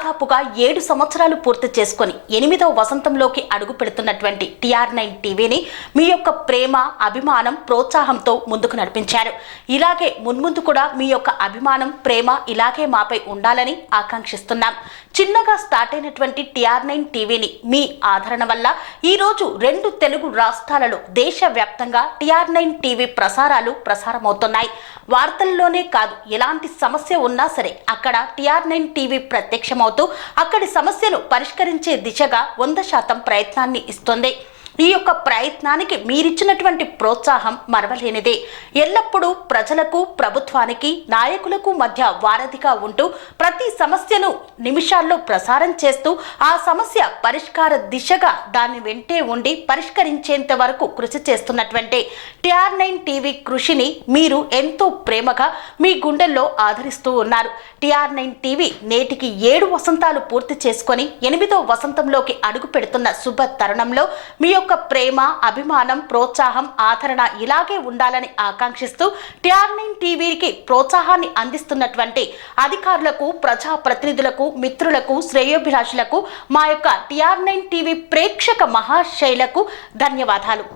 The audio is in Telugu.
దాదాపుగా ఏడు సంవత్సరాలు పూర్తి చేసుకొని ఎనిమిదవ వసంతంలోకి అడుగు పెడుతున్నటువంటి టిఆర్ నైన్ టీవీని మీ యొక్క ప్రేమ అభిమానం ప్రోత్సాహంతో ముందుకు నడిపించారు. ఇలాగే మున్ముందు కూడా మీ యొక్క అభిమానం ప్రేమ ఇలాగే మాపై ఉండాలని ఆకాంక్షిస్తున్నాం. చిన్నగా స్టార్ట్ అయినటువంటి టిఆర్ నైన్ టీవీని మీ ఆదరణ వల్ల ఈరోజు రెండు తెలుగు రాష్ట్రాలలో దేశవ్యాప్తంగా టిఆర్ నైన్ టీవీ ప్రసారాలు ప్రసారమవుతున్నాయి. వార్తల్లోనే కాదు ఎలాంటి సమస్య ఉన్నా సరే అక్కడ టిఆర్ నైన్ టీవీ అవుతూ అక్కడి సమస్యను పరిష్కరించే దిశగా వంద శాతం ప్రయత్నాన్ని ఇస్తుంది. ఈ యొక్క ప్రయత్నానికి మీరిచ్చినటువంటి ప్రోత్సాహం మరవలేనిదే. ఎల్లప్పుడూ ప్రజలకు ప్రభుత్వానికి నాయకులకు మధ్య వారధిగా ఉంటూ ప్రతి సమస్యను నిమిషాల్లో ప్రసారం చేస్తూ ఆ సమస్య పరిష్కార దిశగా దాన్ని వెంటే ఉండి పరిష్కరించేంత వరకు కృషి చేస్తున్నటువంటి టిఆర్ నైన్ టీవీ కృషిని మీరు ఎంతో ప్రేమగా మీ గుండెల్లో ఆదరిస్తూ ఉన్నారు. టిఆర్ నైన్ టీవీ నేటికి ఏడు వసంతాలు పూర్తి చేసుకొని ఎనిమిదో వసంతంలోకి అడుగు పెడుతున్న శుభ తరుణంలో మీ యొక్క యొక్క ప్రేమ అభిమానం ప్రోత్సాహం ఆదరణ ఇలాగే ఉండాలని ఆకాంక్షిస్తూ టిఆర్ నైన్ టీవీకి ప్రోత్సాహాన్ని అందిస్తున్నటువంటి అధికారులకు ప్రజా ప్రతినిధులకు మిత్రులకు శ్రేయోభిలాషులకు మా యొక్క టిఆర్ నైన్ టీవీ ప్రేక్షక మహాశైలకు ధన్యవాదాలు.